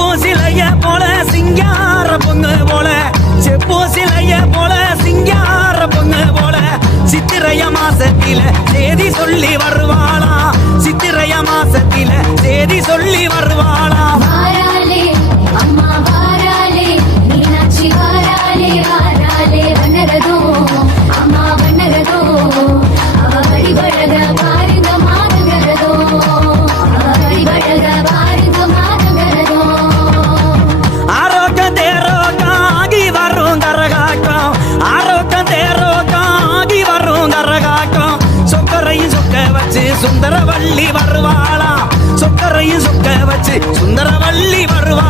செப்பு சிலைய போல சிங்கார பொண்ணு போல செப்பு சிலைய போல சிங்கார பொண்ணு போல சித்திரைய மாசத்தில சேதி சொல்லி வருவாளா சித்திரைய மாசத்தில சேதி சொல்லி வருவாளா வாராலே அம்மா வாராலே மீனாட்சி வாராலே வாராலே வண்ணரதோ அம்மா வண்ணரதோ அவ வழிபழக பாருங்க மாறுகிறதோ அவ வழிபழக பாருங்க மாறுகிறதோ ஆரோக்கம் தேரோக்கம் ஆகி வரும் கரகாட்டம் ஆரோக்கம் தேரோக்கம் ஆகி வரும் கரகாட்டம் சொக்கரையும் சொக்க வச்சு சுந்தரவள்ளி வருவாளா சொக்கரையும் சொக்க வச்சு சுந்தரவள்ளி வருவா